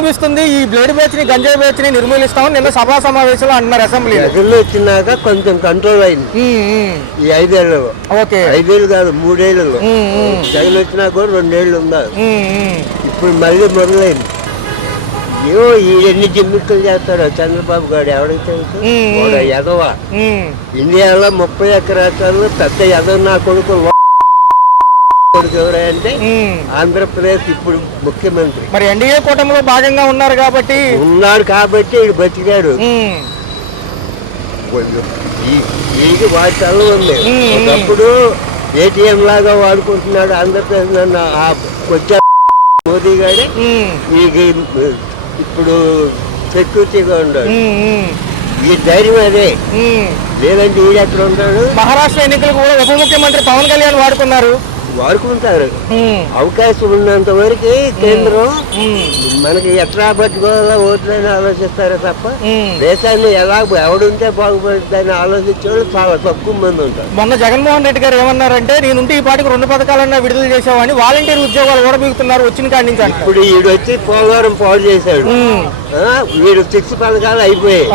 అనిపిస్తుంది ఈ blade batch ని గంజాయి బ్యాచ్ ని నిర్మూలిస్తామని నిన్న సభా సమావేశంలో అన్నారు అసెంబ్లీ. ప్రజల్లో వచ్చినాక కొంచెం కంట్రోల్ అయింది ఈ 5 ఏళ్లలో. ఓకే 5 ఏళ్ళు కాదు 3 ఏళ్లలో. జగన్ వచ్చినా కూడా 2 ఏళ్ళు ఉన్నారు. ఇప్పుడు మళ్ళీ మొదలైంది. ఏవో ఈ ఎన్ని జిమ్మిక్కులు చేస్తాడో చంద్రబాబు గారు ఎవరికి తెలుసు. ఎదవ ఇండియాలో 30 ఎకరాలు పెద్ద ఎదవ నా కొడుకు ఎవరంటే ఆంధ్రప్రదేశ్ ఇప్పుడు ముఖ్యమంత్రి. మరి ఎన్డీఏ కూటమిలో భాగంగా ఉన్నారు కాబట్టి వీడు బతికాడు. వీడికి వాటి తల్లు ఉంది. ఒకప్పుడు ఏటీఎం లాగా వాడుకుంటున్నాడు ఆంధ్రప్రదేశ్. నన్ను వచ్చా మోదీ గారే ఇప్పుడు సెక్యూరిటీగా ఉన్నాడు. ఈ ధైర్యం అదే. లేదంటే వీడు ఎక్కడ ఉంటాడు. మహారాష్ట్ర ఎన్నికలు కూడా ఉప ముఖ్యమంత్రి పవన్ కళ్యాణ్ వాడుకుంటారు. అవకాశం ఉన్నంత వరకు కేంద్రం మనకి ఎట్లా పట్టుకోవాలో ఓట్లని ఆలోచిస్తారే తప్ప దేశాన్ని ఎలా ఎవడుంటే బాగుపడుతుందని ఆలోచించే వాళ్ళు చాలా తక్కువ మంది ఉంటారు. మొన్న జగన్మోహన్ రెడ్డి గారు ఏమన్నారంటే నేనుంటే ఈ పాటికి 2 పథకాలన్నా విడుదల చేసామని వాలంటీర్ ఉద్యోగాలు ఓడబీగుతున్నారు వచ్చిన కాడి నుంచి. ఇప్పుడు వీడు వచ్చి పోలవరం పాడు చేశాడు. వీడు 6 పథకాలు అయిపోయాయి.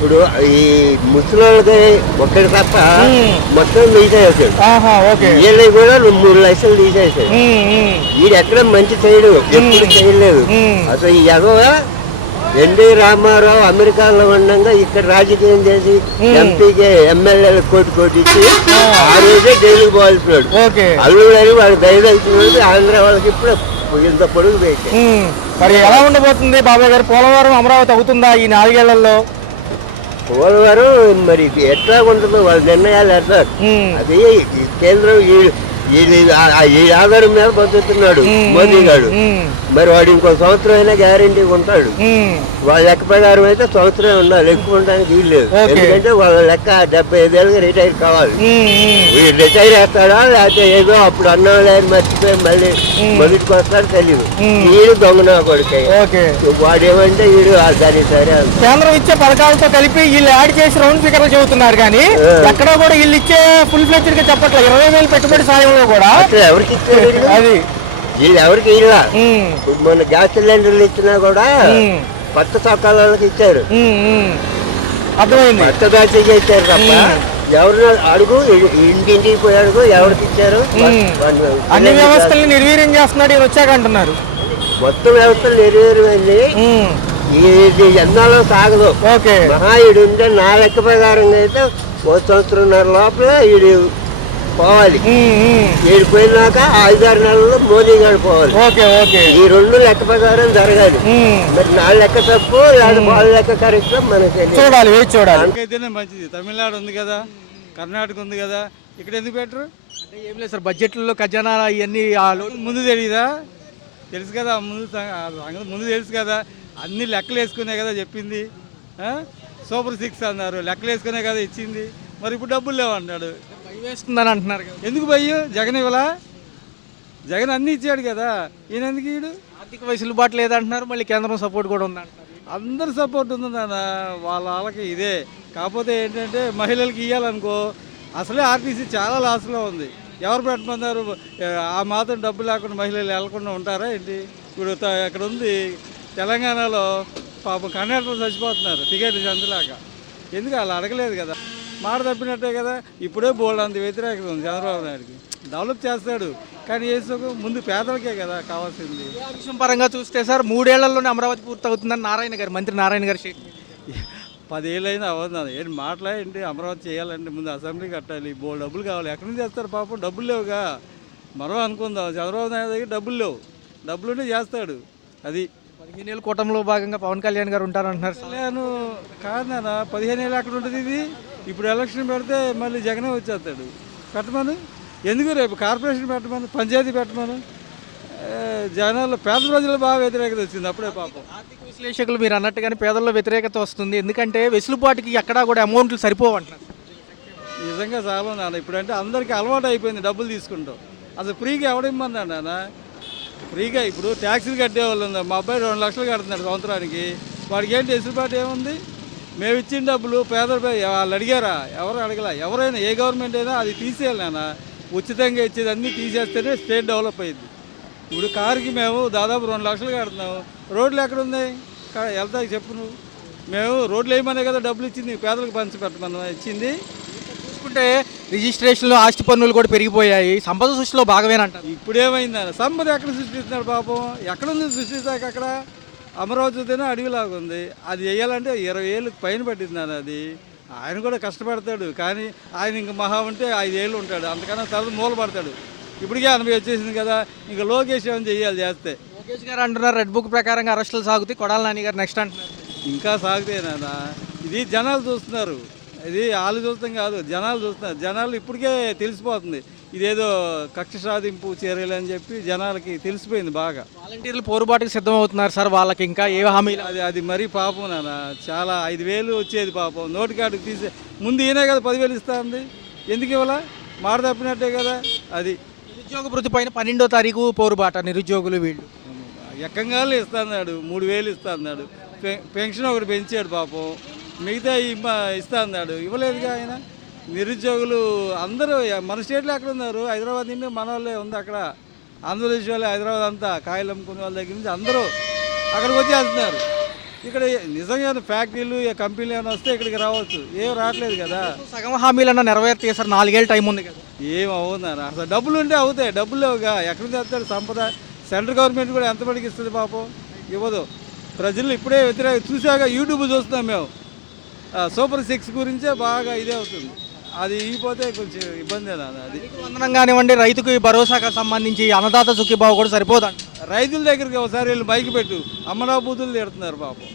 ఇప్పుడు ఈ ముసలికి ఒక్కడి తప్ప మొత్తం తీసేసాడు. వీళ్ళకి కూడా 3 లక్షలు తీసేసాడు. వీడు ఎక్కడ మంచి చేయడు, ఎప్పుడు చేయలేదు. అసలు ఈ ఎగవ ఎన్టీ రామారావు అమెరికాలో ఉండగా ఇక్కడ రాజకీయం చేసి ఎంపీకి ఎమ్మెల్యేలు కోటి ఇచ్చి ఆ రోజే జైలుకి పోల్చున్నాడు. అల్లుడు అని వాడు దయదలుచున్నాడు. ఆంధ్ర వాళ్ళకి ఇప్పుడు ఇంత పొడుగు పెట్టి. మరి ఎలా ఉండబోతుంది బాబాయ్ గారు? పోలవరం అమరావతి అవుతుందా ఈ 4 ఏళ్లలో? పోలవరం మరి ఎట్లా ఉంటుందో వాళ్ళ నిర్ణయాలు ఎట్లా. అది కేంద్రం ఈ ఆధారం మీద బతుకుతున్నాడు మోదీ గారు. మరి వాడు ఇంకో సంవత్సరం అయినా గ్యారంటీ ఉంటాడు. వాళ్ళ లెక్క ప్రకారం అయితే సంవత్సరం ఉండాలి, ఎక్కువ ఉండడానికి వీల్లేదు. ఎందుకంటే వాళ్ళ లెక్క 75 ఏళ్ళకి రిటైర్ కావాలి. వీడు రిటైర్ చేస్తాడా లేకపోతే ఏదో అప్పుడు అన్నవాళ్ళు మర్చిపోయి మళ్ళీ మొదటికి వస్తాడు తెలియదు. వీడు దొంగనా కొడుకే. వాడేమంటే వీడు దాని సరే కేంద్రం ఇచ్చే పథకాలతో కలిపి వీళ్ళు యాడ్ చేసి రౌండ్ ఫిగర్లు చెబుతున్నారు కానీ ఎక్కడో కూడా వీళ్ళు ఇచ్చే ఫుల్ ఫ్లెడ్జ్డ్ గా చెప్పట్లేదు. 20,000 పెట్టుబడి సాయం కూడా ఎవరికి ఇచ్చారు అది వీళ్ళు ఎవరికి ఇలా. మొన్న గ్యాస్ సిలిండర్లు ఇచ్చినా కూడా కొత్త చొక్కాలకి ఇచ్చారు. అర్థమైంది. కొత్త బ్యాచ్కి ఇచ్చారు తప్ప ఎవరు అడుగు ఇంటింటికి పోయి అడుగు ఎవరికి ఇచ్చారు. అన్ని వ్యవస్థల్ని నిర్వీర్యం చేస్తున్నాడు ఈయన వచ్చాక అంటున్నారు. మొత్తం వ్యవస్థలు నిర్వీర్యమైంది. ఇది ఎన్నాలో సాగదు. మహాయుడు ఉంటే నా లెక్క ప్రకారంగా అయితే 1 సంవత్సరంన్నర లోపల ఈడు పోవాలి. వీడు పోయినాక 5-6 నెలల్లో మోదీ గారు పోవాలి. ఈ 2 లెక్క ప్రకారం జరగాలి. మరి నా లెక్క తప్పు లేదా వాళ్ళ లెక్క కరెక్ట్ మనకి చూడాలి. మంచిది. తమిళనాడు ఉంది కదా, కర్ణాటక ఉంది కదా, ఇక్కడ ఎందుకు పెట్టరు అంటే ఏం లేదు సార్. బడ్జెట్లో ఖజానా ఇవన్నీ ముందు తెలియదా? తెలుసు కదా, ముందు తెలుసు కదా. అన్ని లెక్కలు వేసుకునే కదా చెప్పింది. సూపర్ 6 అన్నారు, లెక్కలు వేసుకునే కదా ఇచ్చింది. మరి ఇప్పుడు డబ్బులు లేవన్నాడు. వేస్తుందని అంటున్నారు. ఎందుకు భయ్యు? జగన్ ఇవ్వలా? జగన్ అన్ని ఇచ్చాడు కదా, ఈయన ఎందుకు ఈడు? ఆర్థిక వెసులుబాటు లేదంటున్నారు. మళ్ళీ కేంద్రం సపోర్ట్ కూడా ఉందంటున్నారు. అందరు సపోర్ట్ ఉందన్న వాళ్ళకి ఇదే. కాకపోతే ఏంటంటే మహిళలకు ఇవ్వాలనుకో అసలే ఆర్టీసీ చాలా లాస్లో ఉంది. ఎవరు పెట్టమన్నారు? ఆ మాత్రం డబ్బు లేకుండా మహిళలు వెళ్లకుండా ఉంటారా ఏంటి? ఇప్పుడు అక్కడ ఉంది తెలంగాణలో పాపం కండక్టర్లు చచ్చిపోతున్నారు టికెట్ చెందలేక. ఎందుకు వాళ్ళు అడగలేదు కదా, మాట తప్పినట్టే కదా. ఇప్పుడే బోల్డ్ అంత వ్యతిరేకత ఉంది చంద్రబాబు నాయుడుకి. డెవలప్ చేస్తాడు కానీ ముందు పేదలకే కదా కావాల్సింది. విషయం పరంగా చూస్తే సార్ 3 ఏళ్లలోనే అమరావతి పూర్తవుతుందని మంత్రి నారాయణ గారు 10 ఏళ్ళైనా అవ్వదు. ఏంటి మాట్లాడేంటి? అమరావతి చేయాలంటే ముందు అసెంబ్లీ కట్టాలి, బోల్డ్ డబ్బులు కావాలి. ఎక్కడి నుంచి చేస్తారు పాపం? డబ్బులు లేవుగా. మనం అనుకుందాం చంద్రబాబు నాయుడు దగ్గర డబ్బులు లేవు, డబ్బులుంటే చేస్తాడు. అది 15 ఏళ్ళ కూటమిలో భాగంగా పవన్ కళ్యాణ్ గారు ఉంటారంటున్నారు. నేను కాదన్నా, 15 ఏళ్ళు అక్కడ ఉంటుంది ఇది. ఇప్పుడు ఎలక్షన్ పెడితే మళ్ళీ జగనే వచ్చేస్తాడు. పెట్టమను. ఎందుకు? రేపు కార్పొరేషన్ పెట్టమను, పంచాయతీ పెట్టమను. జనాల్లో పేద ప్రజలు బాగా వ్యతిరేకత వచ్చింది అప్పుడే పాపం. ఆర్థిక విశ్లేషకులు మీరు అన్నట్టుగానే పేదల్లో వ్యతిరేకత వస్తుంది. ఎందుకంటే వెసులుబాటుకి ఎక్కడా కూడా అమౌంట్లు సరిపోవంటున్నారు. నిజంగా చాలా నాన్న. ఇప్పుడంటే అందరికీ అలవాటు అయిపోయింది డబ్బులు తీసుకుంటాం. అసలు ఫ్రీగా ఎవడిమ్మన్నా నాన్న? ఫ్రీగా ఇప్పుడు ట్యాక్సీలు కట్టేవాళ్ళు ఉంది. మా అబ్బాయి 2 లక్షలు కడుతున్నాడు సంవత్సరానికి. వాడికి ఏంటి వెసులుబాటు ఏముంది? మేము ఇచ్చిన డబ్బులు పేదలపై వాళ్ళు అడిగారా? ఎవరు అడగల. ఎవరైనా ఏ గవర్నమెంట్ అయినా అది తీసేయాలి నాన్న. ఉచితంగా ఇచ్చేది అన్నీ తీసేస్తేనే స్టేట్ డెవలప్ అయ్యింది. ఇప్పుడు కారుకి మేము దాదాపు 2 లక్షలు కడుతున్నాము. రోడ్లు ఎక్కడ ఉన్నాయి? వెళ్తాయి చెప్పు నువ్వు. మేము రోడ్లు వేయమనే కదా డబ్బులు ఇచ్చింది, పేదలకు పంచి పెట్టమని ఇచ్చింది. చూసుకుంటే రిజిస్ట్రేషన్లు ఆస్తి పన్నులు కూడా పెరిగిపోయాయి. సంపద సృష్టిలో భాగమేనంటారు. ఇప్పుడేమైందని సంపద ఎక్కడ సృష్టిస్తున్నాడు పాపం? ఎక్కడుంది సృష్టిస్తాక? అక్కడ అమరావతితోనే అడవిలాగా ఉంది. అది వేయాలంటే 20 ఏళ్ళకి పైన పట్టింది అది. ఆయన కూడా కష్టపడతాడు, కానీ ఆయన ఇంక మహా ఉంటే 5 ఏళ్ళు ఉంటాడు, అంతకన్నా తర్వాత మూల పడతాడు. ఇప్పటికే 80 వచ్చేసింది కదా, ఇంకా లోకేష్ ఏమైనా చెయ్యాలి చేస్తే. లోకేష్ గారు అంటున్నారు రెడ్ బుక్ ప్రకారంగా అరెస్టులు సాగుతాయి, కొడాలి నాని గారు నెక్స్ట్ అంటున్నారు. ఇంకా సాగుతాయినా? ఇది జనాలు చూస్తున్నారు, ఇది వాళ్ళు చూస్తాం కాదు, జనాలు చూస్తున్నారు. జనాలు ఇప్పటికే తెలిసిపోతుంది ఇదేదో కక్ష సాధింపు చర్యలు అని చెప్పి జనాలకి తెలిసిపోయింది బాగా. వాలంటీర్లు పోరుబాటుకు సిద్ధమవుతున్నారు సార్, వాళ్ళకి ఇంకా ఏ హామీలు? అది మరీ పాపం నాన్న. చాలా 5,000 వచ్చేది పాపం, నోటి కాడికి తీసే ముందు ఈయనే కదా 10,000 ఇస్తా ఉంది. ఎందుకు ఇవ్వాలా? మాట తప్పినట్టే కదా అది. నిరుద్యోగ భృతి పైన 12వ తారీఖు పోరుబాట నిరుద్యోగులు వీళ్ళు. ఎక్కంగానే ఇస్తా అన్నాడు, 3,000 ఇస్తా అన్నాడు. పెన్షన్ ఒకటి పెంచాడు పాపం, మిగతా ఇస్తా అన్నాడు, ఇవ్వలేదుగా ఆయన. నిరుద్యోగులు అందరూ మన స్టేట్లో ఎక్కడ ఉన్నారు? హైదరాబాద్ నుండి మన వాళ్ళే ఉంది అక్కడ, ఆంధ్రప్రదేశ్ వాళ్ళే హైదరాబాద్ అంతా, కాయలు అమ్ముకునే వాళ్ళ దగ్గర నుంచి అందరూ అక్కడికి వచ్చేస్తున్నారు. ఇక్కడ నిజంగా ఫ్యాక్టరీలు కంపెనీలు ఏమైనా వస్తే ఇక్కడికి రావచ్చు, ఏం రావట్లేదు కదా. సగం హామీలన్నా నెరవేర్చేసారు, 4 ఏళ్ళ టైం ఉంది కదా. ఏం అవుతుందన్న? అసలు డబ్బులు ఉంటే అవుతాయి, డబ్బులు లేవుగా. ఎక్కడి నుంచి వస్తాడు సంపద? సెంట్రల్ గవర్నమెంట్ కూడా ఎంత పడికి ఇస్తుంది పాపం? ఇవ్వదు. ప్రజలు ఇప్పుడే చూసాక యూట్యూబ్ చూస్తున్నాం మేము, సూపర్ 6 గురించే బాగా ఇదే అవుతుంది. అది ఇగిపోతే కొంచెం ఇబ్బంది అది. వందనం కానివ్వండి, రైతుకు భరోసాకు సంబంధించి అన్నదాత సుఖీభావ కూడా సరిపోదండి. రైతుల దగ్గరికి ఒకసారి వెళ్ళి మైకి పెట్టు, అమ్మనాబూతులు తిడుతున్నారు పాపం.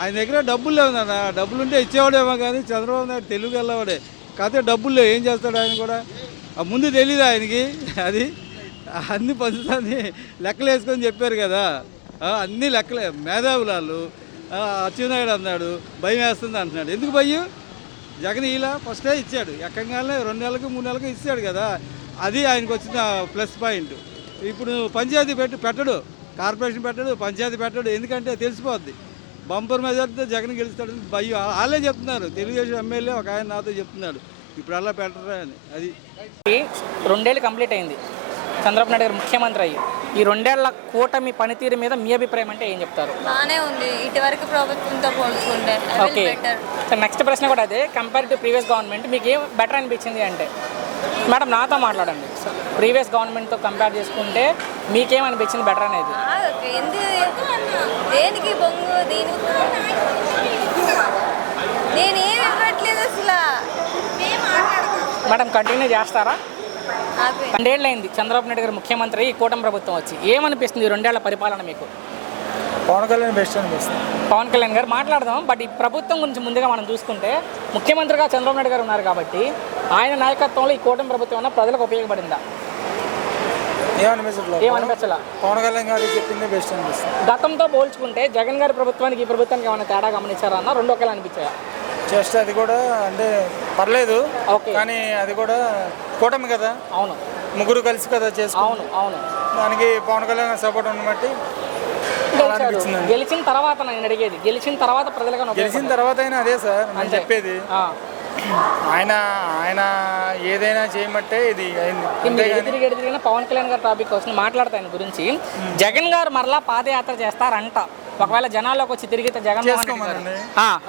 ఆయన దగ్గర డబ్బులు లేవు నాన్న, డబ్బులు ఉంటే ఇచ్చేవాడేమో, కానీ చంద్రబాబు నాయుడు తెలుగు వెళ్ళవాడే, కాకపోతే డబ్బులు లేవు. ఏం చేస్తాడు ఆయన కూడా? ముందు తెలీదు ఆయనకి అది. అన్ని పంచుతాన్ని లెక్కలు వేసుకొని చెప్పారు కదా, అన్ని లెక్కలే. మేధావులాళ్ళు అచ్చెన్నాయుడు అన్నాడు భయం వేస్తుంది అంటున్నాడు. ఎందుకు భయం? జగన్ ఇలా ఫస్టే ఇచ్చాడు, ఎక్కంగానే 2 నెలలకు 3 నెలలకు ఇచ్చాడు కదా, అది ఆయనకు వచ్చిన ప్లస్ పాయింట్. ఇప్పుడు పంచాయతీ పెట్టడు, కార్పొరేషన్ పెట్టడు, పంచాయతీ పెట్టడు. ఎందుకంటే తెలిసిపోద్ది బంపర్ మెజార్టీతో జగన్ గెలుస్తాడు భయం. వాళ్ళే చెప్తున్నారు, తెలుగుదేశం ఎమ్మెల్యే ఒక ఆయన నాతో చెప్తున్నాడు, ఇప్పుడు అలా పెట్టరా అని. అది 2 ఏళ్ళు కంప్లీట్ అయింది చంద్రబాబు నాయుడు గారు ముఖ్యమంత్రి అయ్యి. ఈ 2 ఏళ్ల కూటమి పనితీరు మీద మీ అభిప్రాయం అంటే ఏం చెప్తారు? బాగానే ఉంది ఇటువరకు ప్రభుత్వంతో పోల్చుకుంటే. ఓకే, నెక్స్ట్ ప్రశ్న కూడా అదే, కంపేర్ టు ప్రీవియస్ గవర్నమెంట్ మీకు ఏం బెటర్ అనిపించింది అంటే? మేడం నాతో మాట్లాడండి. ప్రీవియస్ గవర్నమెంట్తో కంపేర్ చేసుకుంటే మీకేమనిపించింది బెటర్ అనేది? దేనికి బొంగు, దీనికి నేనేం ఇవ్వట్లేదు అసలు. మేడం కంటిన్యూ చేస్తారా? 2 ఏళ్ళు అయింది చంద్రబాబు నాయుడు గారు ముఖ్యమంత్రి, ఈ కూటమి ప్రభుత్వం వచ్చి. ఏమనిపిస్తుంది ఈ 2 ఏళ్ల పరిపాలన మీకు? పవన్ కళ్యాణ్ బెస్ట్ అనిపిస్తుంది. పవన్ కళ్యాణ్ గారు మాట్లాడదాం, బట్ ఈ ప్రభుత్వం గురించి ముందుగా మనం చూసుకుంటే ముఖ్యమంత్రిగా చంద్రబాబు నాయుడు గారు ఉన్నారు కాబట్టి ఆయన నాయకత్వంలో ఈ కూటమి ప్రభుత్వం అన్న ప్రజలకు ఉపయోగపడిందా? ఏమనిపించలా? పవన్ కళ్యాణ్ గారు చెప్పింది బెస్ట్ అనిపిస్తుంది. గతంతో పోల్చుకుంటే జగన్ గారి ప్రభుత్వానికి ఈ ప్రభుత్వానికి ఏమైనా తేడా గమనించారా అన్న? 2 ఒకేలా అనిపించాయా? జస్ట్ అది కూడా అంటే పర్లేదు, కానీ అది కూడా కూటమి కదా. అవును, ముగ్గురు కలిసి కదా చేసుకో. అవును అవును. దానికి పవన్ కళ్యాణ్ సపోర్ట్ ఉన్న బట్టి గెలిచిన తర్వాత నేను అడిగేది, గెలిచిన తర్వాత ప్రజలుగా గెలిచిన తర్వాత అయినా అదే సార్ నేను చెప్పేది. ఆయన ఆయన ఏదైనా చేయమంటే ఇది అయింది. ఎదిరిగిన పవన్ కళ్యాణ్ గారి టాపిక్ వస్తుంది, మాట్లాడతాను ఆయన గురించి. జగన్ గారు మరలా పాదయాత్ర చేస్తారంట, ఒకవేళ జనాల్లోకి వచ్చి తిరిగితే జగన్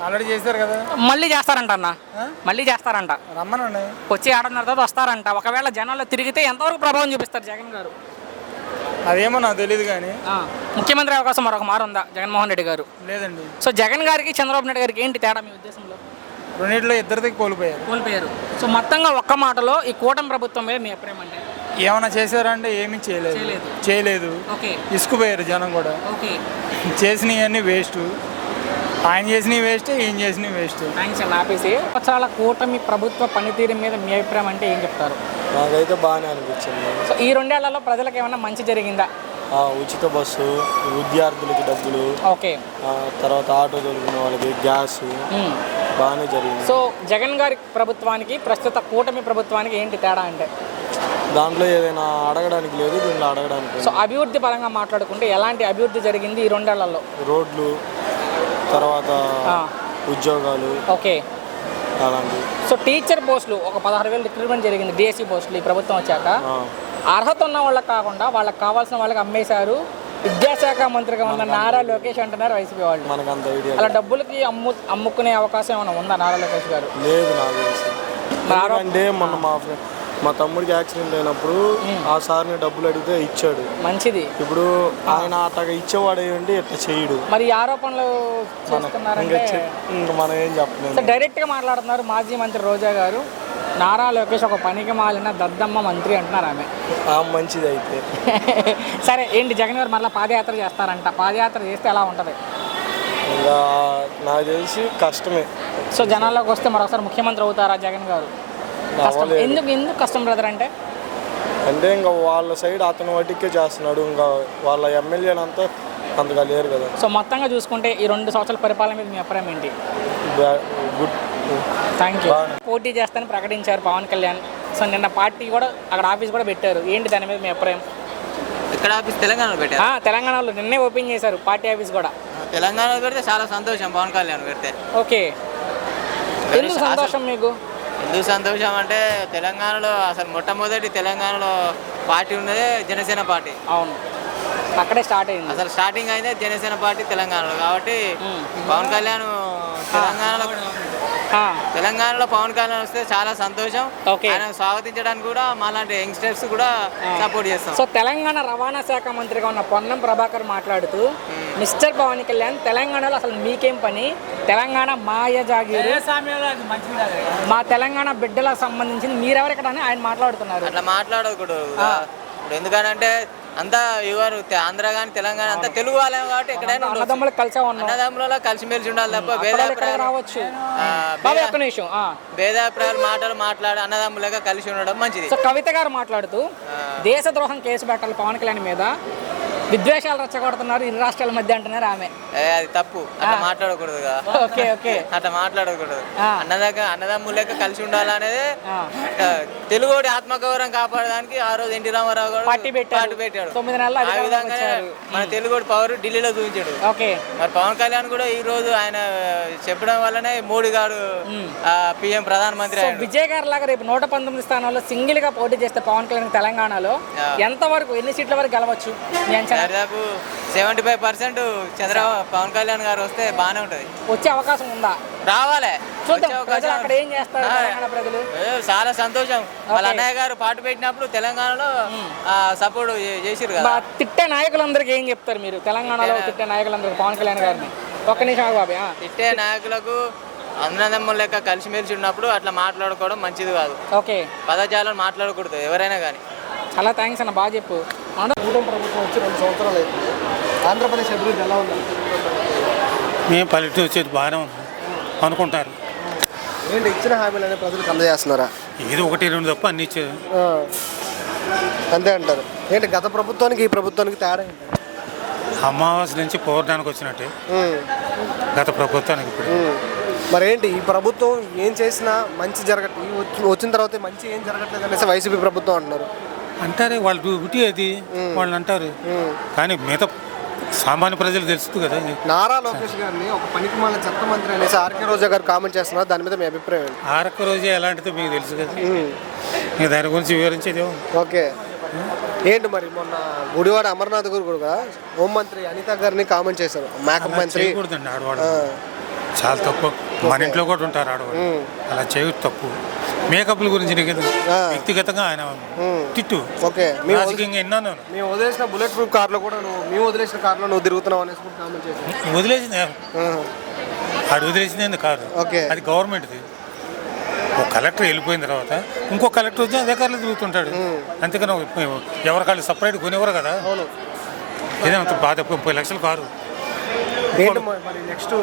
ఆల్రెడీ చేశారు కదా, మళ్ళీ చేస్తారంట అన్న, మళ్ళీ చేస్తారంట. రమ్మనండి, వచ్చి 6:30 తర్వాత వస్తారంట. ఒకవేళ జనాల్లో తిరిగితే ఎంతవరకు ప్రభావం చూపిస్తారు జగన్ గారు? అదేమో నాకు తెలియదు, కానీ ముఖ్యమంత్రి అవకాశం మరొక మారు ఉందా జగన్మోహన్ రెడ్డి గారు? లేదండి. సో జగన్ గారికి చంద్రబాబు నాయుడు గారికి ఏంటి తేడా మీ ఉద్దేశంలో? రెండింటిలో ఇద్దరికి కోల్పోయారు. సో మొత్తంగా ఒక్క మాటలో ఈ కూటమి ప్రభుత్వం మీద మీ అభిప్రాయం అంటే? ఏమైనా చేశారంటే ఏమీ చేయలేదు. ఇసుకుపోయారు జనం కూడా. చేసినవన్నీ వేస్ట్, ఆయన చేసినవి వేస్ట్, ఈయన చేసినవి వేస్ట్. థ్యాంక్స్ అండి. ఆపేసి సంవత్సరాల కూటమి ప్రభుత్వ పనితీరు మీద మీ అభిప్రాయం అంటే ఏం చెప్తారు? నాకైతే బాగానే అనిపించింది. సో ఈ 2 ఏళ్లలో ప్రజలకు ఏమైనా మంచి జరిగిందా? ఉచిత బస్సు, విద్యార్థులకి డబ్బులు, ఓకే, తర్వాత ఆటో దొరికిన వాళ్ళకి గ్యాస్ బాగానే జరిగింది. సో జగన్ గారి ప్రభుత్వానికి ప్రస్తుత కూటమి ప్రభుత్వానికి ఏంటి తేడా అంటే? దాంట్లో ఏదైనా అడగడానికి లేదు, దీంట్లో అడగడానికి. సో అభివృద్ధి పరంగా మాట్లాడుకుంటే ఎలాంటి అభివృద్ధి జరిగింది ఈ 2 ఏళ్లలో? రోడ్లు, తర్వాత ఉద్యోగాలు, ఓకే, అలాంటివి. సో టీచర్ పోస్టులు ఒక 16,000 రిక్రూట్మెంట్ జరిగింది, డిఎస్సి పోస్టులు ఈ ప్రభుత్వం వచ్చాక. అర్హత ఉన్న వాళ్ళకి కాకుండా వాళ్ళకి కావాల్సిన వాళ్ళకి అమ్మేశారు. విద్యాశాఖ మంత్రిగా ఉన్న నారా లోకేష్ అంటున్నారు వైసీపీ వాళ్ళు. మనకు అంత ఐడియా అలా డబ్బులకి అమ్ముకునే అవకాశం ఏమైనా ఉందా నారా లోకేష్ గారు? లేదు నాకు తెలిసి. అంటే మొన్న మా తమ్ముడికి యాక్సిడెంట్ అయినప్పుడు ఆ సార్ని డబ్బులు అడిగితే ఇచ్చాడు. మంచిది. ఇప్పుడు ఆయన అతగా ఇచ్చేవాడు ఏంటి ఇట్లా చేయడు. మరి ఈ ఆరోపణలు చేస్తున్నారంటే ఇంకా మనం ఏం చెప్పలేదు. డైరెక్ట్గా మాట్లాడుతున్నారు మాజీ మంత్రి రోజా గారు. నారా లోకేష్ ఒక పనికి మాలిన దద్దమ్మ మంత్రి అంటున్నారు ఆమె. మంచిది అయితే. సరే ఏంటి జగన్ గారు మళ్ళీ పాదయాత్ర చేస్తారంట. పాదయాత్ర చేస్తే ఎలా ఉంటుంది? ఇంకా నాకు తెలిసి కష్టమే. సో జనాల్లోకి వస్తే మరొకసారి ముఖ్యమంత్రి అవుతారా జగన్ గారు? కష్టం. ఎందుకు కష్టం బ్రదర్ అంటే ఇంకా వాళ్ళ సైడ్ అతను వడ్డీకే చేస్తున్నాడు. ఇంకా వాళ్ళ ఎమ్మెల్యేనంతా అంతగా లేరు కదా. సో మొత్తంగా చూసుకుంటే ఈ 2 సంవత్సరాల పరిపాలన మీద మీ అభిప్రాయం ఏంటి? గుడ్. Thank you. పోటీ చేస్తానని ప్రకటించారు పవన్ కళ్యాణ్. సో నిన్న పార్టీ కూడా అక్కడ ఆఫీస్ కూడా పెట్టారు. ఏంటి దాని మీద మీ అభిప్రాయం? ఇక్కడ ఆఫీస్ తెలంగాణలో పెట్టారు. తెలంగాణలో నిన్నే ఓపెన్ చేశారు పార్టీ ఆఫీస్ కూడా. తెలంగాణలో పెడితే చాలా సంతోషం. పవన్ కళ్యాణ్ పెడితే ఓకే. ఎందుకు సంతోషం మీకు? ఎందుకు సంతోషం అంటే తెలంగాణలో అసలు మొట్టమొదటి తెలంగాణలో పార్టీ ఉన్నదే జనసేన పార్టీ. అవును, అక్కడే స్టార్ట్ అయింది. అసలు స్టార్టింగ్ అయితే జనసేన పార్టీ తెలంగాణలో. కాబట్టి పవన్ కళ్యాణ్ తెలంగాణలో పవన్ కళ్యాణ్ వస్తే చాలా సంతోషం. ఆయన స్వాగతించడానికి కూడా మాలాంటి యంగ్స్టర్స్ కూడా సపోర్ట్ చేస్తాం. సో తెలంగాణ రవాణా శాఖ మంత్రిగా ఉన్న పొన్నం ప్రభాకర్ మాట్లాడుతూ మిస్టర్ పవన్ కళ్యాణ్ తెలంగాణలో అసలు మీకేం పని, తెలంగాణ మాయ జాగీరు, మా తెలంగాణ బిడ్డలకు సంబంధించింది మీరెవరు ఇక్కడ అని ఆయన మాట్లాడుతున్నారు. అట్లా మాట్లాడకూడదు. ఎందుకనంటే అంతా యువరు ఆంధ్ర కానీ తెలంగాణ అంతా తెలుగు వాళ్ళే కాబట్టి ఎక్కడైనా అన్నదమ్ములు కలిసే ఉన్నాం. అన్నదమ్ములలో కలిసిమెలిసి ఉండాలి తప్ప రావచ్చు భేదాభిప్రాయాలు మాట్లాడి అన్నదమ్ములుగా కలిసి ఉండడం మంచిది. సో కవిత గారు మాట్లాడుతూ దేశద్రోహం కేసు పెట్టాలి పవన్ కళ్యాణ్ మీద, విద్వేషాలు రెచ్చగొడుతున్నారు ఇరు రాష్ట్రాల మధ్య అంటున్నారు ఆమె. అది తప్పు. అట్లా మాట్లాడకూడదు. ఓకే ఓకే, అట్లా మాట్లాడకూడదు. అన్నదమ్ములక కలిసి ఉండాలనేది తెలుగుడి ఆత్మగౌరవం కాపాడడానికి ఆ రోజు ఎన్టీ రామారావు గారు పార్టీ పెట్టాడు. 9 నెలలు ఆ విధంగా మన తెలుగుడి పవర్ ఢిల్లీలో చూపించాడు. ఓకే. మరి పవన్ కళ్యాణ్ కూడా ఈ రోజు ఆయన చెప్పడం వల్లనే మోడీ గారు పిఎం ప్రధానమంత్రి. విజయ్ గారు లాగా రేపు 119 స్థానాల్లో సింగిల్ గా పోటీ చేస్తే పవన్ కళ్యాణ్ తెలంగాణలో ఎంత వరకు ఎన్ని సీట్ల వరకు గెలవచ్చు? దాదాపు 75% చంద్రబాబు పవన్ కళ్యాణ్ గారు వస్తే బాగానే ఉంటది. వచ్చే అవకాశం ఉందా? రావాలి. అక్కడ ఏం చేస్తారు ప్రజలు? చాలా సంతోషం. వాళ్ళ అన్నయ్య గారు పాటు పెట్టినప్పుడు తెలంగాణలో సపోర్ట్ చేసిరు కదా. తిట్టే నాయకులందరికీ ఏం చెప్తారు మీరు? తెలంగాణలో తిట్టే నాయకులందరికీ పవన్ కళ్యాణ్ గారిని ఒక్క నిమిషం బాబా. తిట్టే నాయకులకు అన్నదమ్ముల లెక్క కలిసిమెలిసి ఉన్నప్పుడు అట్లా మాట్లాడుకోవడం మంచిది కాదు. ఓకే. పదజాలం మాట్లాడకూడదు ఎవరైనా కానీ. చాలా థ్యాంక్స్ అన్న, బాగా చెప్పు. ప్రభుత్వం వచ్చి 2 సంవత్సరాలు అయింది. ఆంధ్రప్రదేశ్ అభివృద్ధి ఎలా ఉంది? మేము పల్లెటూరు వచ్చేది బాగానే ఉంది అనుకుంటారు. ఏంటి ఇచ్చిన హామీలు ప్రజలకు అందజేస్తున్నారా? ఏదో 1-2 తప్ప అన్ని ఇచ్చారు అంతే అంటారు. ఏంటి గత ప్రభుత్వానికి ఈ ప్రభుత్వానికి తేడా ఏంటి? అమావాస్య నుంచి పౌర్ణానికి వచ్చినట్టే గత ప్రభుత్వానికి ఇప్పుడు. మరి ఏంటి ఈ ప్రభుత్వం ఏం చేసినా మంచి వచ్చిన తర్వాత మంచి ఏం జరగట్లేదు అనేసి వైసీపీ ప్రభుత్వం అంటున్నారు. అంటారే వాళ్ళు డ్యూటీ అది వాళ్ళు అంటారు, కానీ మిగతా సామాన్య ప్రజలు తెలుస్తుంది కదా. నారా లోకేష్ గారిని ఒక పనికిమాల చెత్త మంత్రి అనేసి ఆర్కే రోజా గారు కామెంట్ చేస్తున్నారు. దాని మీద మీ అభిప్రాయం ఏంటి? ఆర్కే రోజా ఎలాంటిదో మీకు తెలుసు కదా, ఇంకా దాని గురించి వివరించేది. ఓకే. ఏంటి మరి మొన్న గుడివాడ అమర్నాథ్ గారు కూడా హోంమంత్రి అనిత గారిని కామెంట్ చేశారు. మేకప్ మంత్రి ఆడవాడు చాలా తప్పు. మన ఇంట్లో కూడా ఉంటారు ఆడవాడు, అలా చేయదు తప్పు. మేకప్ల గురించి వ్యక్తిగతంగా ఆయన తిట్టు. ఓకే. రాజకీయంగా విన్నాను. మేము వదిలేసిన బుల్లెట్ ప్రూఫ్ కార్లో కూడా మేము వదిలేసిన కార్లో నువ్వు తిరుగుతున్నావు అనేసి కామెంట్ చేశాను. వదిలేసింది ఆడు వదిలేసింది కాదు, అది గవర్నమెంట్ది. ఒక కలెక్టర్ వెళ్ళిపోయిన తర్వాత ఇంకో కలెక్టర్ వచ్చి అదే కార్లో తిరుగుతుంటాడు. అంతేకాని ఎవరికాళ్ళు సపరేట్ కొనేవారు కదా. ఏదంత బాధ 30 లక్షలు కారు. ఏంటి మరి నెక్స్ట్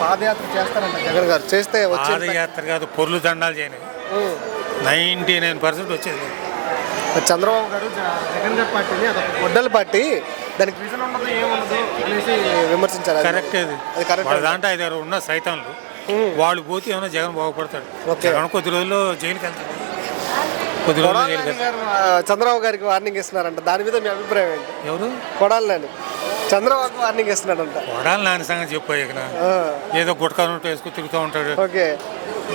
పాదయాత్ర చేస్తారంట జగన్ గారు? చేస్తే పాదయాత్ర కాదు, పొర్లు దండాలు చేయని 99% వచ్చేది. చంద్రబాబు గారు జగన్ గారి పార్టీని అదొక గొడ్డల పార్టీ, దానికి రీజన్ ఉండదు ఏముండదు అనేసి విమర్శించారు. కరెక్ట్. అది వాళ్ళ దాంట్లో 5-6 ఉన్న సైతాన్లు వాళ్ళు పోతే ఏమైనా జగన్ బాగుపడతాడు. జగన్ కొద్ది రోజుల్లో జైలుకి వెళ్తాడు. కొద్ది రోజుల్లో జైలుకి వెళ్తాడు. చంద్రబాబు గారికి వార్నింగ్ ఇస్తున్నారంట. దాని మీద మీ అభిప్రాయం ఏంటి? ఎవరు? కొడాలని చంద్రబాబు వార్నింగ్ ఇస్తున్నాడంట. కొడాలి నాని సంగతి చెప్పాయి ఇక ఏదో గుట్కా నోటు వేసుకుని తిరుగుతూ ఉంటాడు. ఓకే,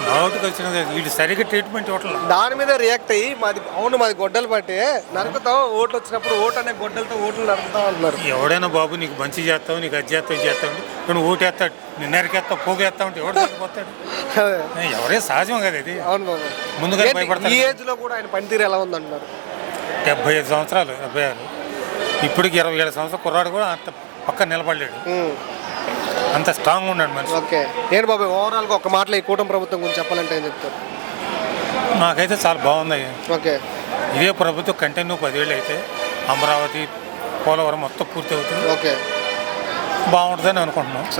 నోటుకు వచ్చినది వీళ్ళు సరిగ్గా ట్రీట్మెంట్ ఇవ్వట్లేదు. దాని మీద రియాక్ట్ అయ్యి మాది గొడ్డలు పట్టి నరుకుతాం, ఓట్లు వచ్చినప్పుడు ఓటు అనే గొడ్డలతో ఓట్లు నరుకుతాం అంటున్నారు. ఎవడైనా బాబు నీకు మంచి చేస్తావు, నీకు అది చేస్తావు, ఇది చేస్తావు, నువ్వు ఓటేస్తాడు, నిన్ను నరికేస్తావు, పోగేస్తావు అంటే ఎవడు పోతాడు? ఎవరే సహజం కదా ఇది. అవును బాబు. ముందుగా భయపడతాడు. ఈ ఏజ్ లో కూడా ఆయన పనితీరు ఎలా ఉందంటున్నారు? 75 సంవత్సరాలు 76. ఇప్పటికి 27 సంవత్సరాలు కుర్రాడు కూడా అంత పక్కన నిలబడలేడు. అంత స్ట్రాంగ్ ఉన్నాడు మనిషి. ఓకే, ఏంటి బాబు ఓవరాల్ గా ఒక మాటలో ఈ కూటమి ప్రభుత్వం గురించి చెప్పాలంటే ఏం చెప్తారు? నాకైతే చాలా బాగుంది. ఓకే, ఇదే ప్రభుత్వం కంటిన్యూ 10 ఏళ్ళు అయితే అమరావతి, పోలవరం మొత్తం పూర్తి అవుతుంది. ఓకే, బాగుంటుందని అనుకుంటున్నాం.